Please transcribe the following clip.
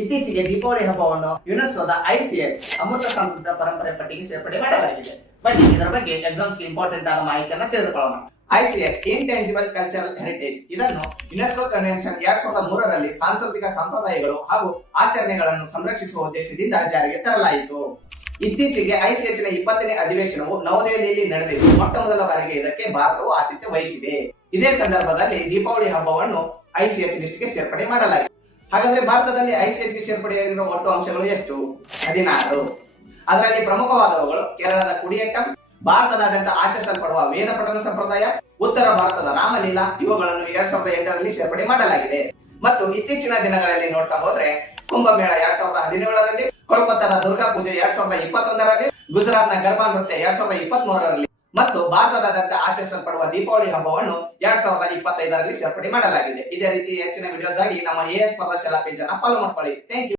ಇತ್ತೀಚೆಗೆ ದೀಪಾವಳಿ ಹಬ್ಬವನ್ನು ಯುನೆಸ್ಕೋದ ಐಸಿಎಚ್ ಅಮೃತ ಸಂಸ್ಕೃತ ಪರಂಪರೆ ಪಟ್ಟಿಗೆ ಸೇರ್ಪಡೆ ಮಾಡಲಾಗಿದೆ. ಬಟ್ ಇದರ ಬಗ್ಗೆ ಎಕ್ಸಾಮ್ಸ್ಗೆ ಇಂಪಾರ್ಟೆಂಟ್ ಆದ ಮಾಹಿತಿಯನ್ನು ತಿಳಿದುಕೊಳ್ಳೋಣ. ಐಸಿಎಚ್ ಇಂಟ್ಯಾಂಜಿಬಲ್ ಕಲ್ಚರಲ್ ಹೆರಿಟೇಜ್ ಇದನ್ನು ಯುನೆಸ್ಕೋ ಕನ್ವೆನ್ಷನ್ 2003ರಲ್ಲಿ ಸಾಂಸ್ಕೃತಿಕ ಸಂಪ್ರದಾಯಗಳು ಹಾಗೂ ಆಚರಣೆಗಳನ್ನು ಸಂರಕ್ಷಿಸುವ ಉದ್ದೇಶದಿಂದ ಜಾರಿಗೆ ತರಲಾಯಿತು. ಇತ್ತೀಚೆಗೆ ಐಸಿಎಚ್ ನ 20ನೇ ಅಧಿವೇಶನವು ನವದೆಹಲಿಯಲ್ಲಿ ನಡೆದಿದ್ದು ಮೊಟ್ಟ ಮೊದಲ ಬಾರಿಗೆ ಇದಕ್ಕೆ ಭಾರತವು ಆತಿಥ್ಯ ವಹಿಸಿದೆ. ಇದೇ ಸಂದರ್ಭದಲ್ಲಿ ದೀಪಾವಳಿ ಹಬ್ಬವನ್ನು ಐಸಿಎಚ್ ಲಿಸ್ಟ್ಗೆ ಸೇರ್ಪಡೆ ಮಾಡಲಾಗಿದೆ. ಹಾಗಾದ್ರೆ ಭಾರತದಲ್ಲಿ ಐಸಿಎಚ್ ಗೆ ಸೇರ್ಪಡೆಯಾಗಿರುವ ಒಟ್ಟು ಅಂಶಗಳು ಎಷ್ಟು? 16. ಅದರಲ್ಲಿ ಪ್ರಮುಖವಾದವುಗಳು ಕೇರಳದ ಕುಡಿಯಟ್ಟಂ, ಭಾರತದಾದ್ಯಂತ ಆಚರಿಸಲ್ಪಡುವ ವೇದ ಪಠಣ ಸಂಪ್ರದಾಯ, ಉತ್ತರ ಭಾರತದ ರಾಮಲೀಲಾ ಇವುಗಳನ್ನು 2008ರಲ್ಲಿ ಸೇರ್ಪಡೆ ಮಾಡಲಾಗಿದೆ. ಮತ್ತು ಇತ್ತೀಚಿನ ದಿನಗಳಲ್ಲಿ ನೋಡ್ತಾ ಹೋದ್ರೆ ಕುಂಭಮೇಳ 2017ರಲ್ಲಿ, ಕೋಲ್ಕತ್ತಾದ ದುರ್ಗಾ ಪೂಜೆ 2021ರಲ್ಲಿ, ಗುಜರಾತ್ನ ಗರ್ಭಾ ನೃತ್ಯ 2023ರಲ್ಲಿ ಮತ್ತು ಭಾರತದಾದ್ಯಂತ ಆಚರಿಸಲ್ಪಡುವ ದೀಪಾವಳಿ ಹಬ್ಬವನ್ನು 2025ರಲ್ಲಿ ಸೇರ್ಪಡೆ ಮಾಡಲಾಗಿದೆ. ಇದೇ ರೀತಿ ಹೆಚ್ಚಿನ ವಿಡಿಯೋಸ್ ಆಗಿ ನಮ್ಮ ಎಎಸ್ ಸ್ಪರ್ಧಾಶಾಲಾ ಪೇಜ್ ಅನ್ನು ಫಾಲೋ ಮಾಡ್ಕೊಳ್ಳಿ. Thank you.